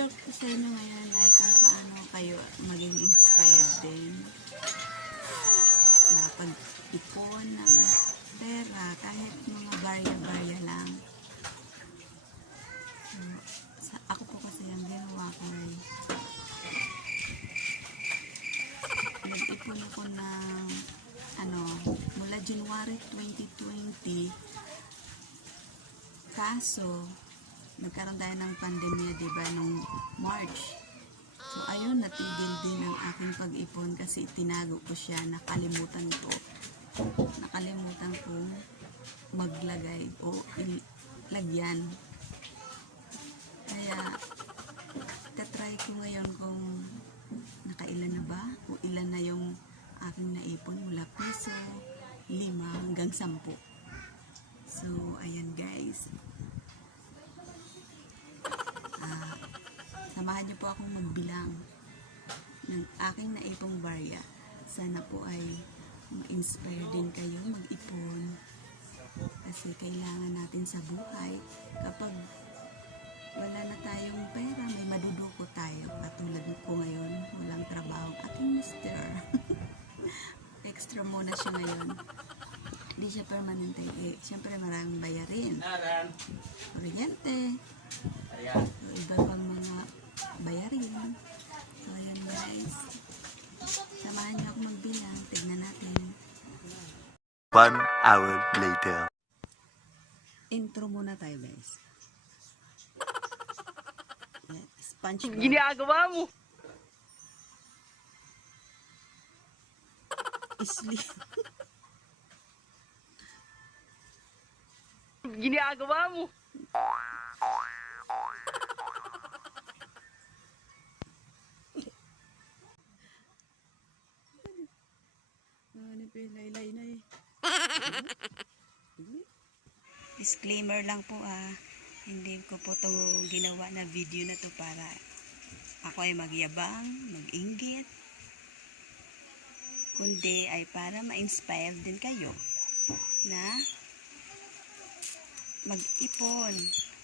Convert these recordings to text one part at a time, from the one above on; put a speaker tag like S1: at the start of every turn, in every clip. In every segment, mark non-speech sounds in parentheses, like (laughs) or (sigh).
S1: share ko sa inyo ngayon ay kung paano kayo maging inspired din sa pag-ipon ng pera kahit mga barya-barya lang. So, ako po kasi ang ginawa ko ay nag-ipon ako ng ano, mula January 2020 kaso nagkaroon tayo ng pandemya, di ba, nung March. So, ayun, natigil din ang aking pag-ipon kasi tinago ko siya, nakalimutan ko. Nakalimutan ko maglagay o ilagyan. Kaya, tatry ko ngayon kung nakailan na ba o ilan na yung aking naipon mula piso, lima hanggang sampu. So, ayan guys. Samahan niyo po akong magbilang ng aking naipong barya. Sana po ay ma-inspire din kayo mag-ipon. Kasi kailangan natin sa buhay kapag wala na tayong pera, may maduduko tayo. Katulad ko ngayon, walang trabaho. Aking mister. (laughs) Extra muna siya ngayon. Hindi siya permanente. Eh, Siyempre maraming bayarin. Kuryente. Iba pang
S2: One hour later.
S1: Intro muna tayo guys. (laughs) Yan, SpongeBob.
S3: Ginagawa mo.
S1: Sleep. (laughs)
S3: Ginagawa mo.
S1: Ano pa yung laylay na eh. Disclaimer lang po ah. Hindi ko po to ginawa na video na to para ako ay magyabang, mag-inggit. Kundi ay para ma-inspire din kayo na mag-ipon.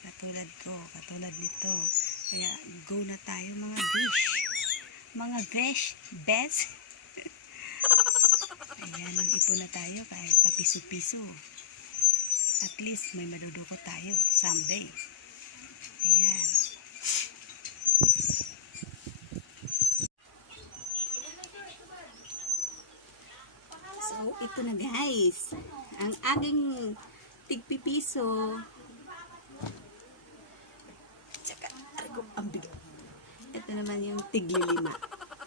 S1: Katulad ko, katulad nito. Kaya go na tayo mga bish. Mga besh, best. Ayan, mag-ipon na tayo kahit papiso-piso. At least may madudukot tayo someday. Ayan. So, ito na guys. Ang aking tigpipiso. Tsaka, ang bigat. Ito naman yung tiglilima.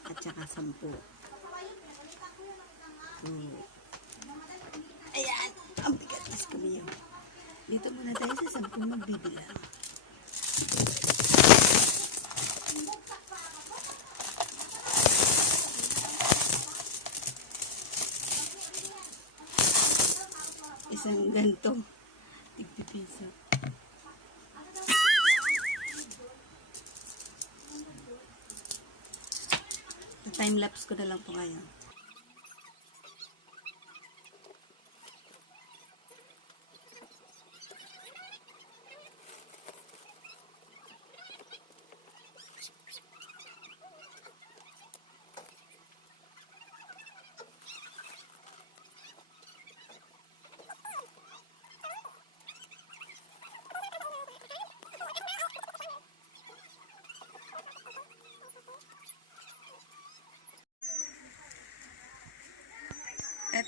S1: At saka sampu. Hmm. Ayan, ang bigat mas kumiyo. Dito muna tayo sa sampung magbibilang. Isang ganto. Tigpipiso. Time lapse ko na lang po kayo.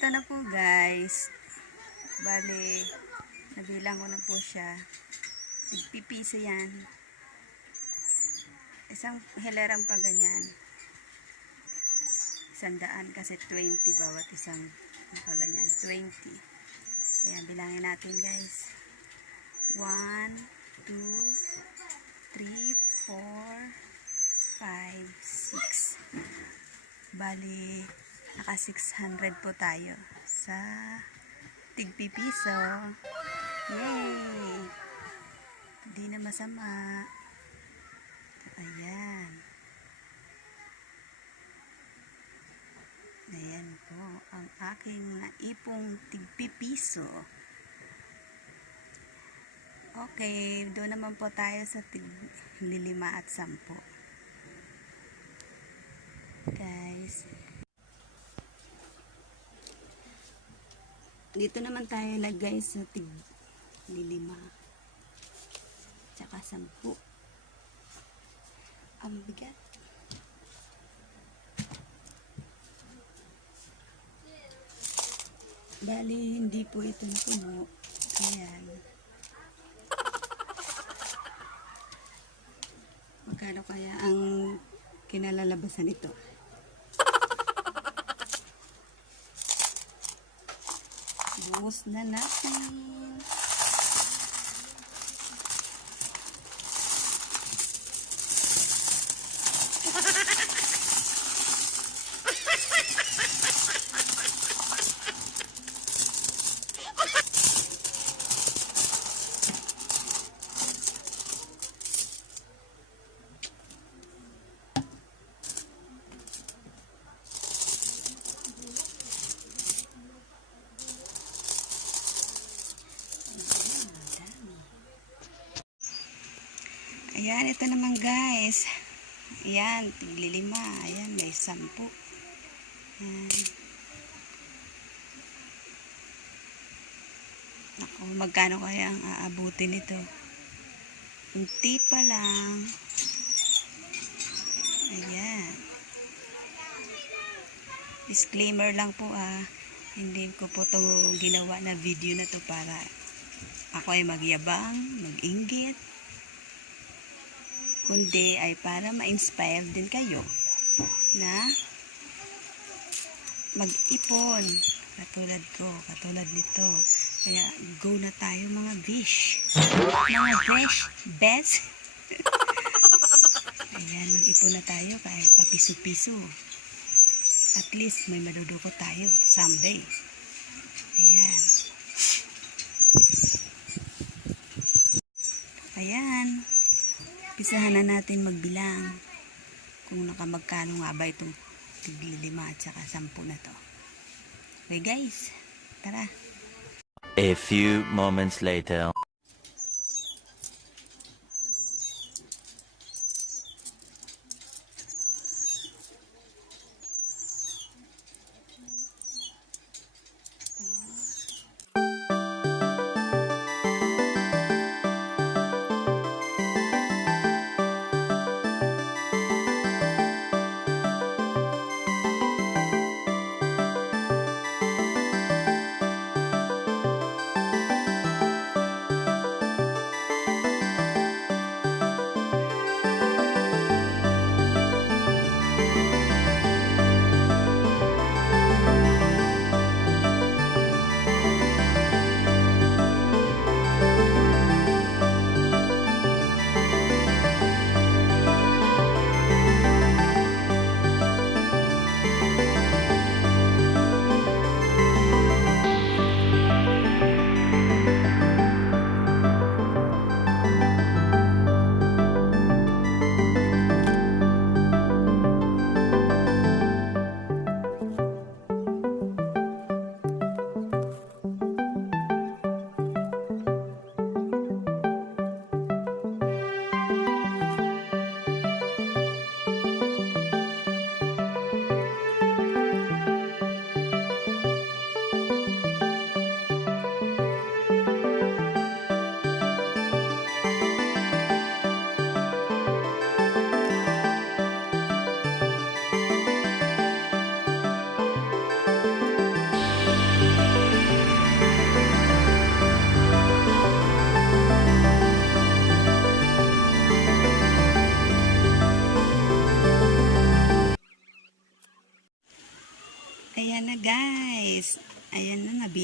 S1: Ito na po guys. Bali, nabilang ko na po siya. Nagpipiso yan. Isang hilerang pa ganyan. Isang kasi 20 bawat isang pa ganyan. 20. Kaya bilangin natin guys. 1, 2, 3, 4, 5, 6. Bali, naka 600 po tayo sa tigpipiso. Yay! Hindi na masama. Ayan. Ayan po ang aking naipong tigpipiso. Okay, doon naman po tayo sa tig lilima at sampo. Guys. Dito naman tayo lagay sa tig lilima. Tsaka sampu. Ang bigat. Bali, hindi po ito puno. Ayan. Magkano kaya ang kinalalabasan nito? Buhos na natin. Ayan, ito naman guys. Ayan, tiglilima. Ayan, may sampu. Ayan. Ako, magkano kaya ang aabutin nito? Unti pa lang. Ayan. Disclaimer lang po ah. Hindi ko po to ginawa na video na to para ako ay magyabang, mag-inggit, kundi ay para ma-inspire din kayo na mag-ipon katulad ko, katulad nito. Kaya go na tayo mga bish. Mga bish, best. (laughs) Ayan, mag-ipon na tayo kahit papiso-piso. At least may madudukot tayo someday. Ayan. Ayan. Pisahan na natin magbilang kung nakamagkano nga ba itong tigli lima at saka sampu na to. Okay guys, tara.
S2: A few moments later.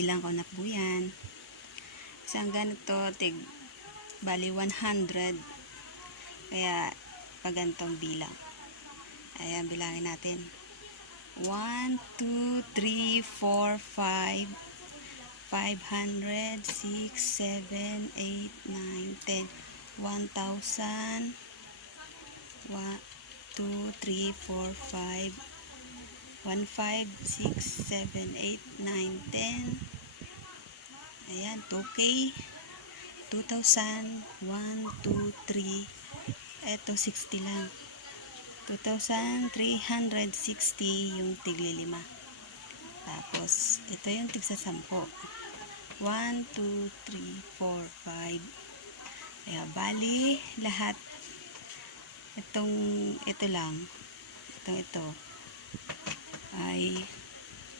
S1: Nabilang ko na po yan. Isang ganito, tig, bali 100. Kaya, pag bilang. Ayan, bilangin natin. 1, 2, 3, 4, 5, 500, 6, 7, 8, 9, 10, 1,000, 1, 2, 3, 4, 5, 1, 5, 6, 7, 8, 9, 10. Ayan, 2K. 2,000, 1, 2, 3, eto 60 lang. 2,360 yung tigli lima. Tapos, ito yung tigsa 10. 1, 2, 3, 4, 5. Kaya, bali, lahat. Itong, ito lang. Itong ito. Ay,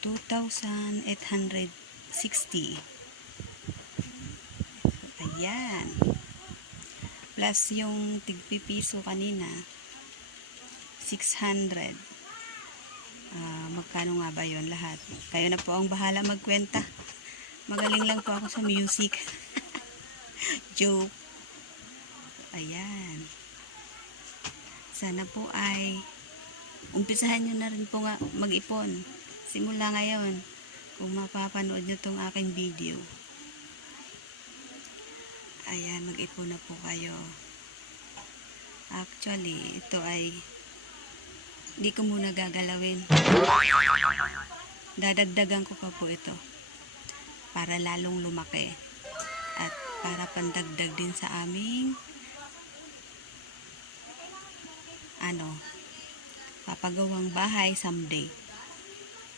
S1: 2,860. Ayan. Plus yung tigpipiso kanina, 600. Ah, magkano nga ba yon lahat? Kayo na po ang bahala magkwenta. Magaling lang po ako sa music. (laughs) Joke. Ayan. Sana po ay umpisahan nyo na rin po nga mag-ipon. Simula ngayon, kung mapapanood nyo tong aking video. Ayan, mag-ipon na po kayo. Actually, ito ay hindi ko muna gagalawin. Dadagdagan ko pa po ito para lalong lumaki at para pandagdag din sa aming ano papagawang bahay someday.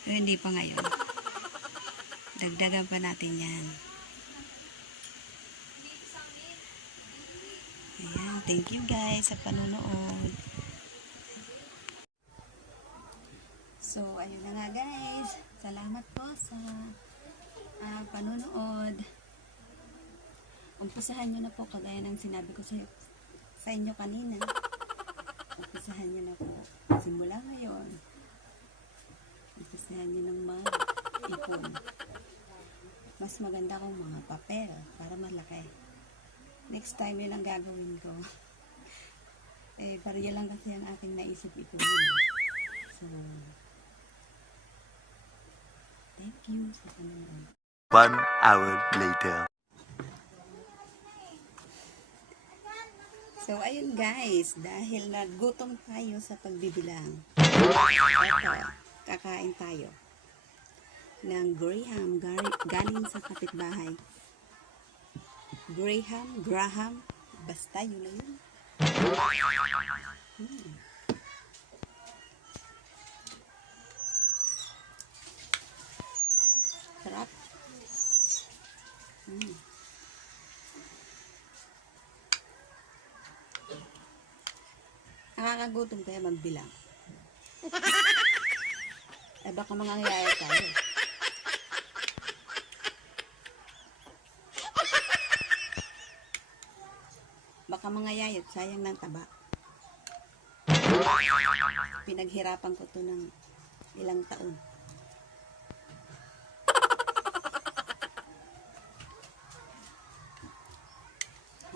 S1: Pero hindi pa ngayon. Dagdagan pa natin yan. Ayan, thank you guys sa panonood. So, ayun na nga guys. Salamat po sa ah, panonood. Umpisahan nyo na po kagaya ng sinabi ko sa, sa inyo kanina. Umpisahan nyo na po. Simula ngayon. Umpisahan nyo ng mag-ipon. Mas maganda kung mga papel para malaki. Next time yun ang gagawin ko. (laughs) eh, barya lang kasi ang aking naisip ipunin. So, thank you sa panonood.
S2: One hour later.
S1: So, ayun guys, dahil nagutom tayo sa pagbibilang, ito, kakain tayo ng Graham galing sa kapitbahay. Graham, Graham, basta yun na yun. Hmm. Sarap. Mm. Nakakagutom kaya magbilang. (laughs) eh baka mangyayari tayo. Baka mangayayat, sayang ng taba. Pinaghirapan ko to ng ilang taon. (laughs)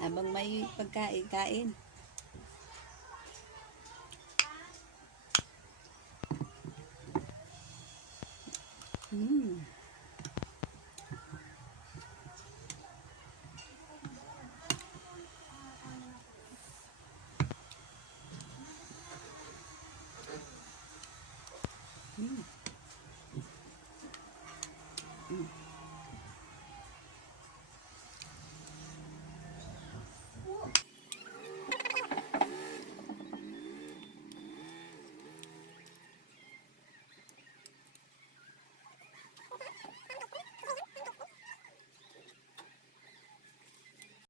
S1: Habang may pagkain-kain. Mm.